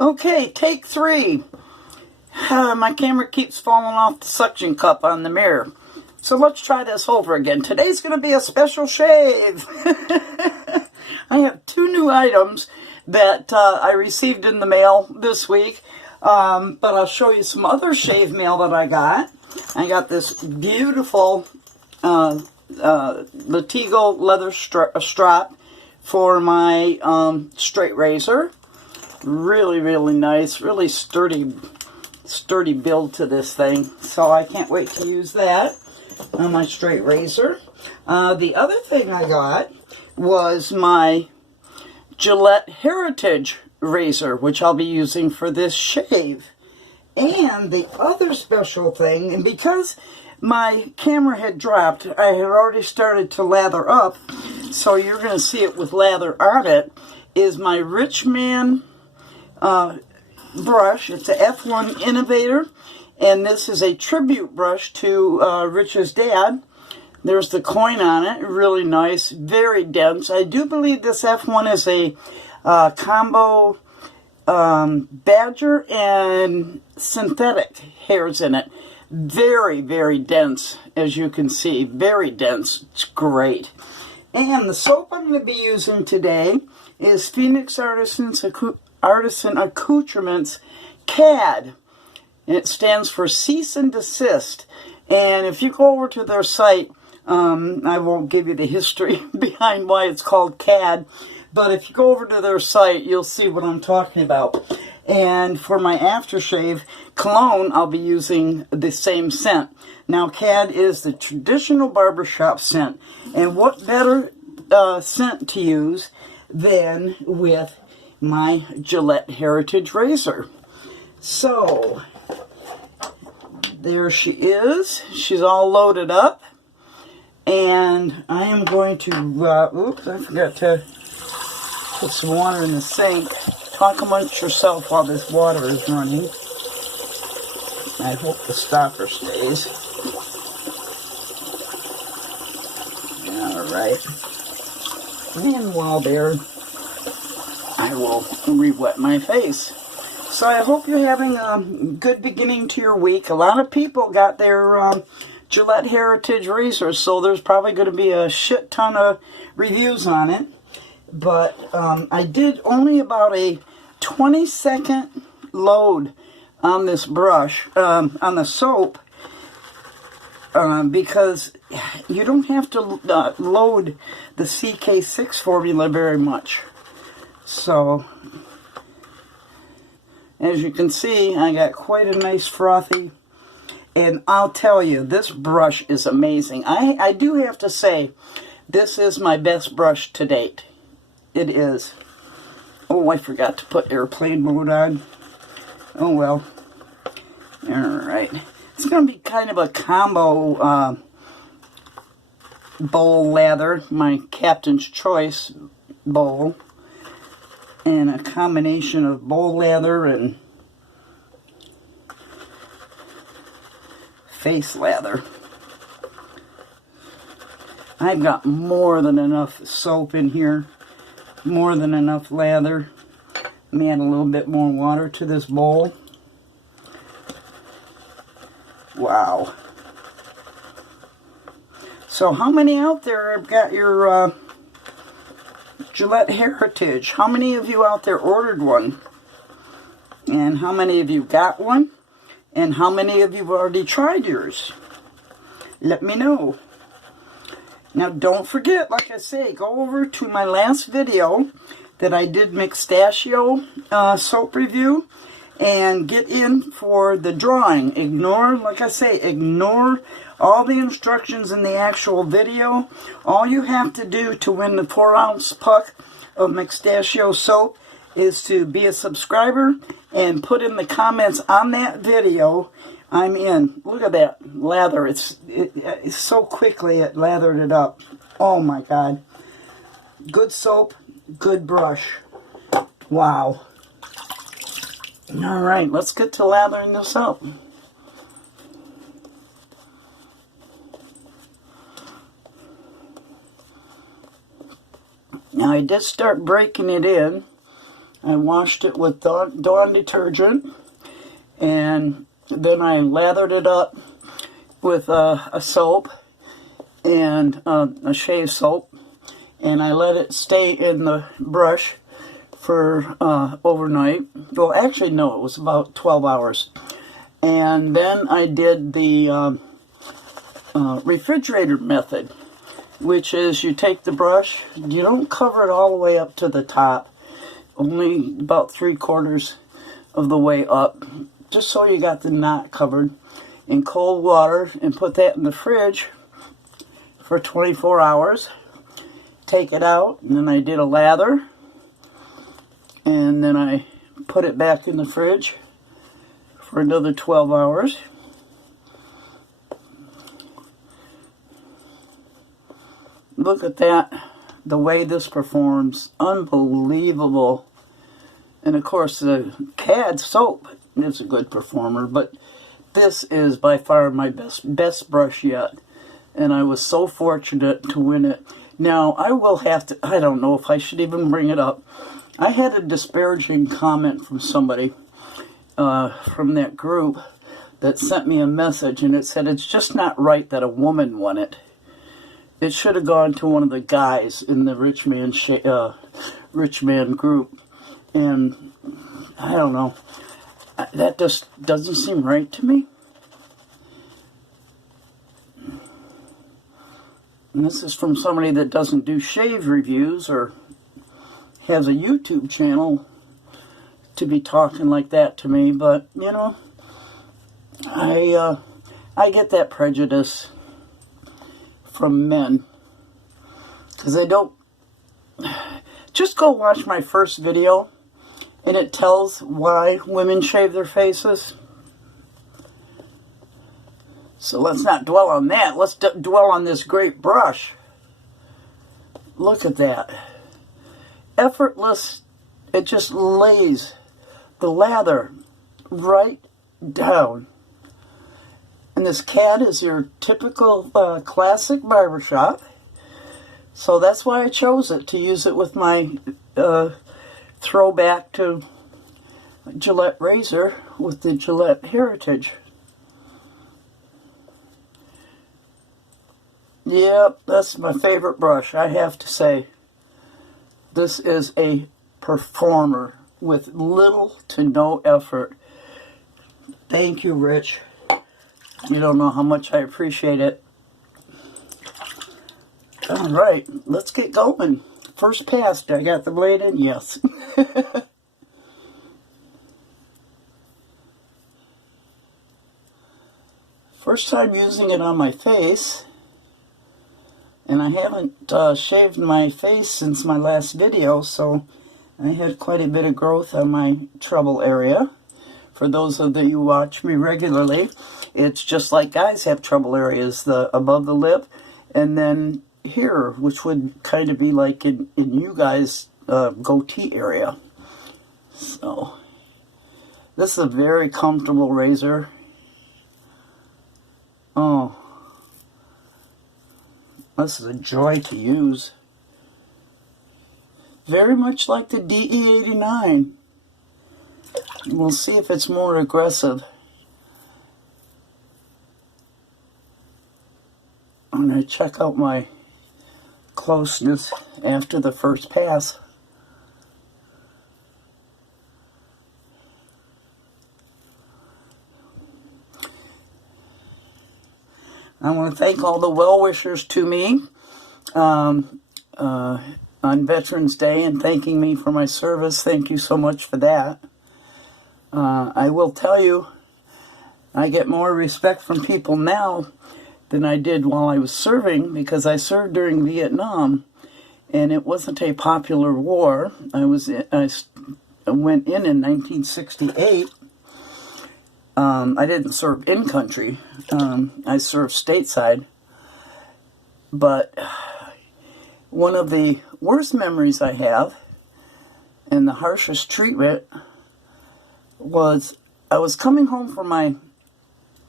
Okay, take 3. My camera keeps falling off the suction cup on the mirror. So let's try this over again. Today's going to be a special shave. I have 2 new items that I received in the mail this week. But I'll show you some other shave mail that I got. I got this beautiful Latigo leather strap for my straight razor. Really, really nice, really sturdy build to this thing. So I can't wait to use that on my straight razor. The other thing I got was my Gillette Heritage Razor, which I'll be using for this shave. And the other special thing, and because my camera had dropped, I had already started to lather up, so you're going to see it with lather on it, is my Rich Man brush. It's a F1 Innovator, and this is a tribute brush to Rich's dad. There's the coin on it, really nice, very dense. I do believe this F1 is a combo badger and synthetic hairs in it. Very, very dense, as you can see, very dense. It's great. And the soap I'm going to be using today is Phoenix Artisan Accoutrements CAD. It stands for Cease and Desist. And if you go over to their site, I won't give you the history behind why it's called CAD, but if you go over to their site, you'll see what I'm talking about. And for my aftershave cologne, I'll be using the same scent. Now, CAD is the traditional barbershop scent. And what better scent to use than with my Gillette Heritage Razor. So, there she is. She's all loaded up. And I am going to, oops, I forgot to put some water in the sink. Talk amongst yourself while this water is running. I hope the stopper stays. Alright. And while there, I will re-wet my face. So I hope you're having a good beginning to your week. A lot of people got their Gillette Heritage Razors, so there's probably going to be a shit ton of reviews on it. But I did only about a 20-second load on this brush, on the soap, because you don't have to load the CK6 formula very much. So, as you can see, I got quite a nice frothy, and I'll tell you, this brush is amazing. I do have to say, this is my best brush to date. It is. Oh, I forgot to put airplane mode on. Oh well. Alright. It's going to be kind of a combo bowl lather, my Captain's Choice bowl. And a combination of bowl lather and face lather. I've got more than enough soap in here, more than enough lather. Let me add a little bit more water to this bowl. Wow. So how many out there have got your Gillette Heritage? How many of you out there ordered one? And how many of you got one? And how many of you have already tried yours? Let me know. Now don't forget, like I say, go over to my last video that I did Mixtachio soap review and get in for the drawing. Ignore, like I say, ignore all the instructions in the actual video. All you have to do to win the 4-ounce puck of Mixtachio soap is to be a subscriber and put in the comments on that video, I'm in. Look at that lather. It's so quickly it lathered it up. Oh my God. Good soap, good brush. Wow. All right, let's get to lathering this up. Now I did start breaking it in. I washed it with Dawn detergent, and then I lathered it up with a soap and a shave soap, and I let it stay in the brush for overnight. Well, actually, no, it was about 12 hours. And then I did the refrigerator method, which is you take the brush, you don't cover it all the way up to the top, only about 3/4 of the way up, just so you got the knot covered, in cold water, and put that in the fridge for 24 hours. Take it out, and then I did a lather, and then I put it back in the fridge for another 12 hours. Look at that, the way this performs, unbelievable. And of course the CAD soap is a good performer, but this is by far my best brush yet. And I was so fortunate to win it. Now I will have to, I don't know if I should even bring it up. I had a disparaging comment from somebody from that group that sent me a message, and it said it's just not right that a woman won it. It should have gone to one of the guys in the rich man group. And I don't know. That just doesn't seem right to me. And this is from somebody that doesn't do shave reviews or has a YouTube channel to be talking like that to me. But, you know, I get that prejudice from men, because I don't. Just go watch my first video, and it tells why women shave their faces. So let's not dwell on that. Let's dwell on this great brush. Look at that. Effortless. It just lays the lather right down. And this CAD is your typical classic barbershop. So that's why I chose it, to use it with my throwback to Gillette Razor with the Gillette Heritage. Yep, that's my favorite brush, I have to say. This is a performer with little to no effort. Thank you, Rich. You don't know how much I appreciate it. All right, let's get going. First pass, did I got the blade in? Yes. First time using it on my face, and I haven't shaved my face since my last video, so I had quite a bit of growth on my trouble area. For those of you who watch me regularly, it's just like guys have trouble areas, the above the lip, and then here, which would kind of be like in you guys' goatee area. So, this is a very comfortable razor. Oh, this is a joy to use. Very much like the DE89. We'll see if it's more aggressive. I'm going to check out my closeness after the first pass. I want to thank all the well-wishers to me on Veterans Day and thanking me for my service. Thank you so much for that. I will tell you, I get more respect from people now than I did while I was serving, because I served during Vietnam, and it wasn't a popular war. I went in 1968. I didn't serve in country. I served stateside. But one of the worst memories I have, and the harshest treatment, was I was coming home from my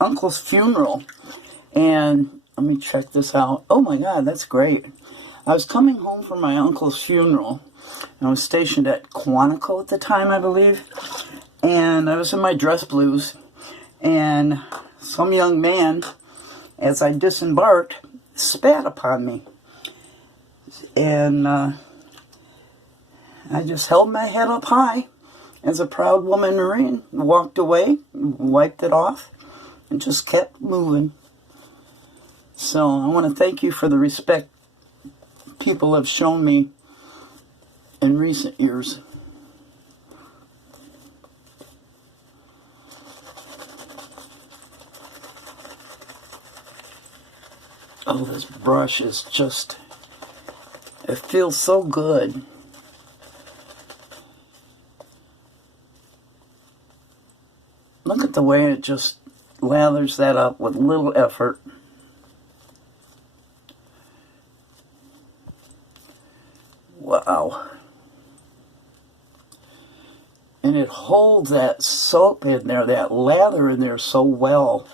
uncle's funeral. And let me check this out. Oh my God, that's great. I was coming home from my uncle's funeral. I was stationed at Quantico at the time, I believe. And I was in my dress blues. And some young man, as I disembarked, spat upon me. And I just held my head up high as a proud woman Marine, walked away, wiped it off, and just kept moving. So I want to thank you for the respect people have shown me in recent years. Oh, this brush is just, it feels so good. Look at the way it just lathers that up with little effort. Wow. And it holds that soap in there, that lather in there so well.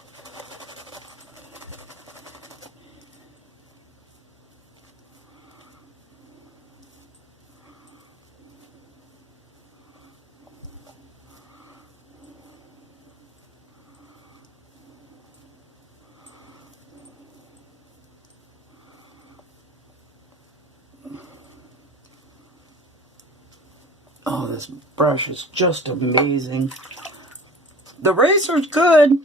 Oh, this brush is just amazing. The razor's good.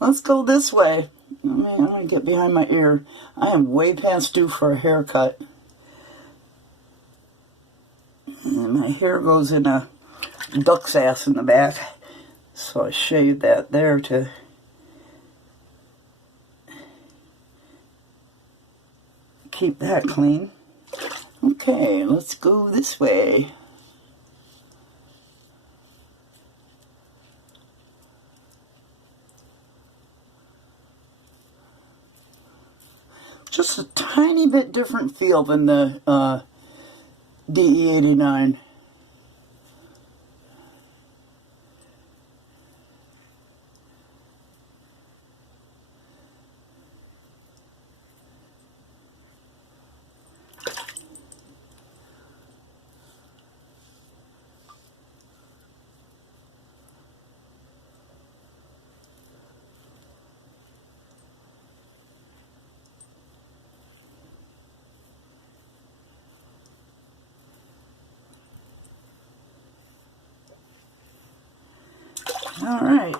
Let's go this way. I'm gonna get behind my ear. I am way past due for a haircut. And my hair goes in a duck's ass in the back. So I shaved that there to keep that clean. Okay, let's go this way. Just a tiny bit different feel than the DE89. All right,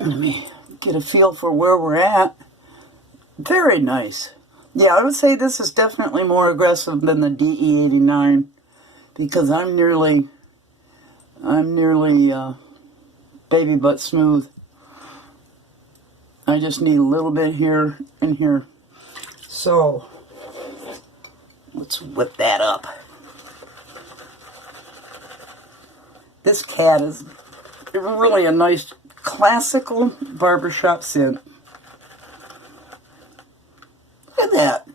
let me get a feel for where we're at. Very nice. Yeah, I would say this is definitely more aggressive than the DE89 because I'm nearly baby butt smooth. I just need a little bit here and here. So let's whip that up. This cat is really a nice classical barbershop scent. Look at that.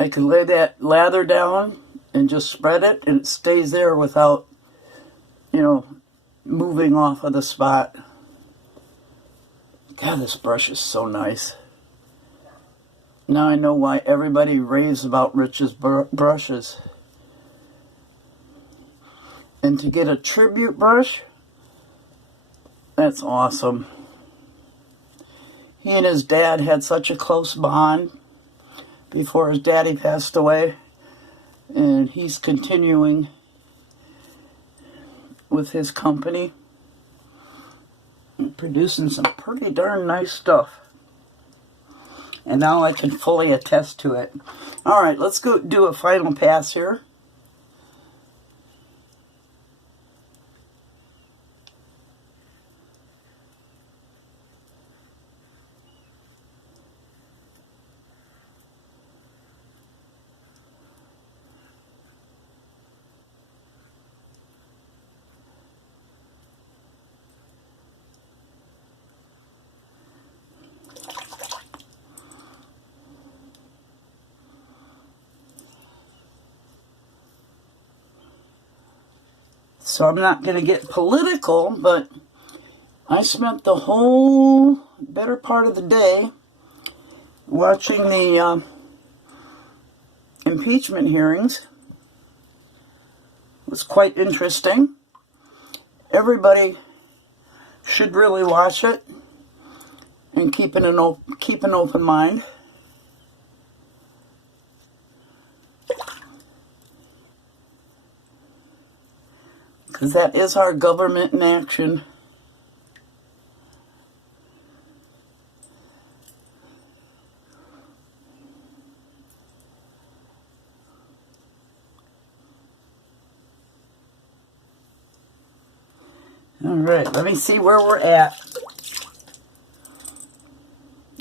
I can lay that lather down and just spread it, and it stays there without, you know, moving off of the spot. God, this brush is so nice. Now I know why everybody raves about Rich's brushes. And to get a tribute brush, that's awesome. He and his dad had such a close bond before his daddy passed away, and he's continuing with his company. Producing some pretty darn nice stuff. And now I can fully attest to it. Alright, let's go do a final pass here. So I'm not going to get political, but I spent the whole better part of the day watching the impeachment hearings. It was quite interesting. Everybody should really watch it and keep an open mind. Because that is our government in action. Alright, let me see where we're at.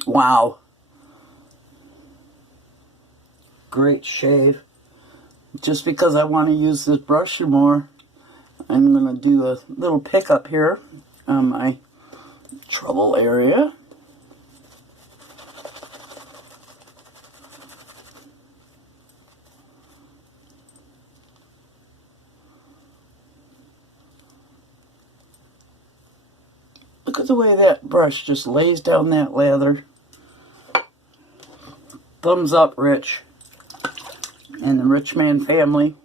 Wow. Great shave. Just because I want to use this brush some more, I'm going to do a little pickup here on my trouble area. Look at the way that brush just lays down that lather. Thumbs up, Rich and the Rich Man family.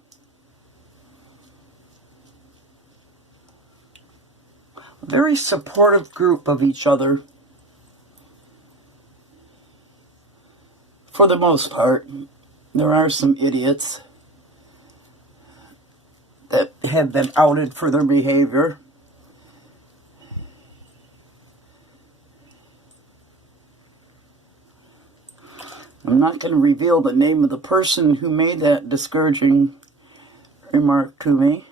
A very supportive group of each other. For the most part. There are some idiots that have been outed for their behavior. I'm not going to reveal the name of the person who made that discouraging remark to me.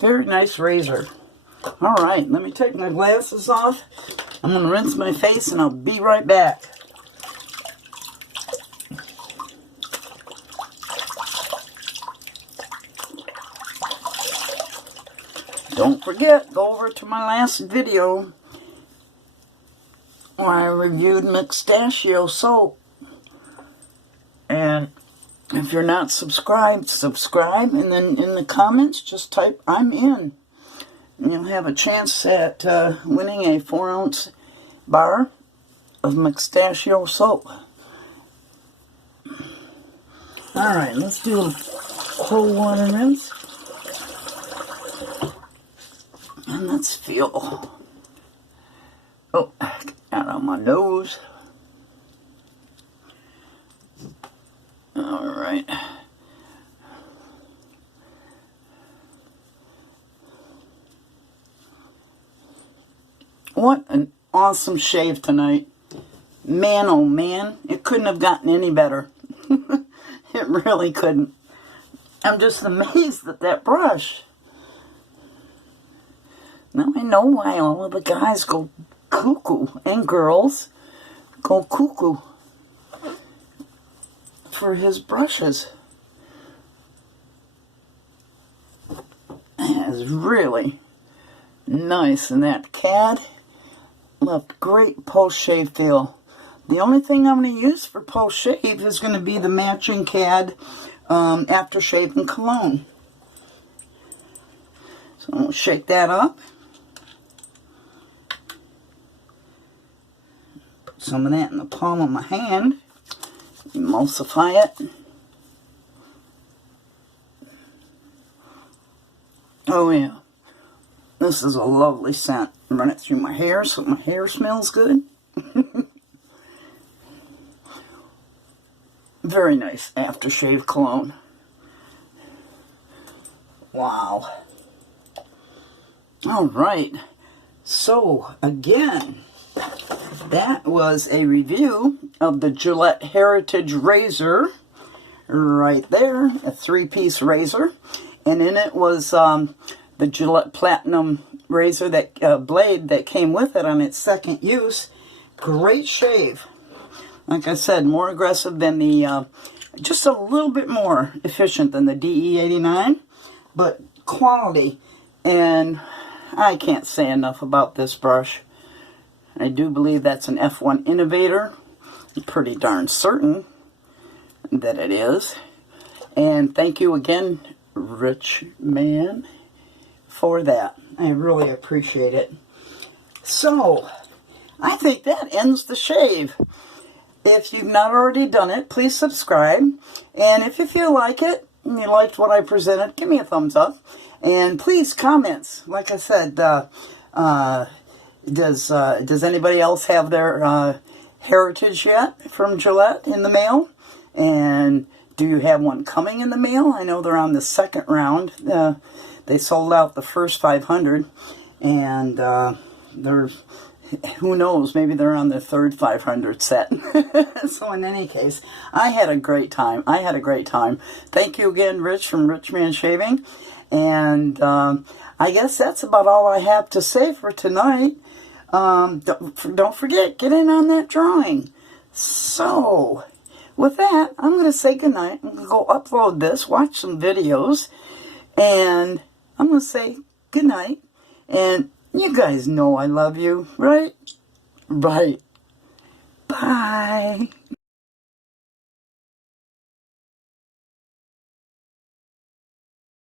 Very nice razor. Alright, let me take my glasses off. I'm going to rinse my face and I'll be right back. Don't forget, go over to my last video where I reviewed Mustachio soap. And if you're not subscribed, subscribe, and then in the comments, just type, I'm in. And you'll have a chance at winning a 4-ounce bar of Mustachio soap. Alright, let's do a cold water rinse. And let's feel. Oh, out on my nose. Alright. What an awesome shave tonight. Man, oh man, it couldn't have gotten any better. It really couldn't. I'm just amazed at that brush. Now I know why all of the guys go cuckoo, and girls go cuckoo for his brushes. It is really Nice, and that CAD left great post-shave feel. The only thing I'm going to use for post-shave is going to be the matching CAD Aftershave and Cologne. So I'm going to shake that up. Put some of that in the palm of my hand. Emulsify it. Oh yeah. This is a lovely scent. Run it through my hair so my hair smells good. Very nice aftershave cologne. Wow. Alright. So, again, that was a review of the Gillette Heritage Razor. Right there. A 3-piece razor. And in it was the Gillette Platinum Razor, that blade that came with it on its second use. Great shave. Like I said, more aggressive than the, just a little bit more efficient than the DE89, but quality. And I can't say enough about this brush. I do believe that's an F1 Innovator. I'm pretty darn certain that it is. And thank you again, Rich Man, for that. I really appreciate it. So, I think that ends the shave. If you've not already done it, please subscribe. And if you feel like it, and you liked what I presented, give me a thumbs up. And please, comments. Like I said, does anybody else have their Heritage yet from Gillette in the mail? And do you have one coming in the mail? I know they're on the second round. They sold out the first 500. And they're... who knows, maybe they're on their third 500 set. So in any case, I had a great time. Thank you again, Rich from Rich Man Shaving. And I guess that's about all I have to say for tonight. Don't forget, get in on that drawing. So, with that, I'm going to say goodnight. I'm going to go upload this, watch some videos, and I'm going to say goodnight. And you guys know I love you, right? Right. Bye.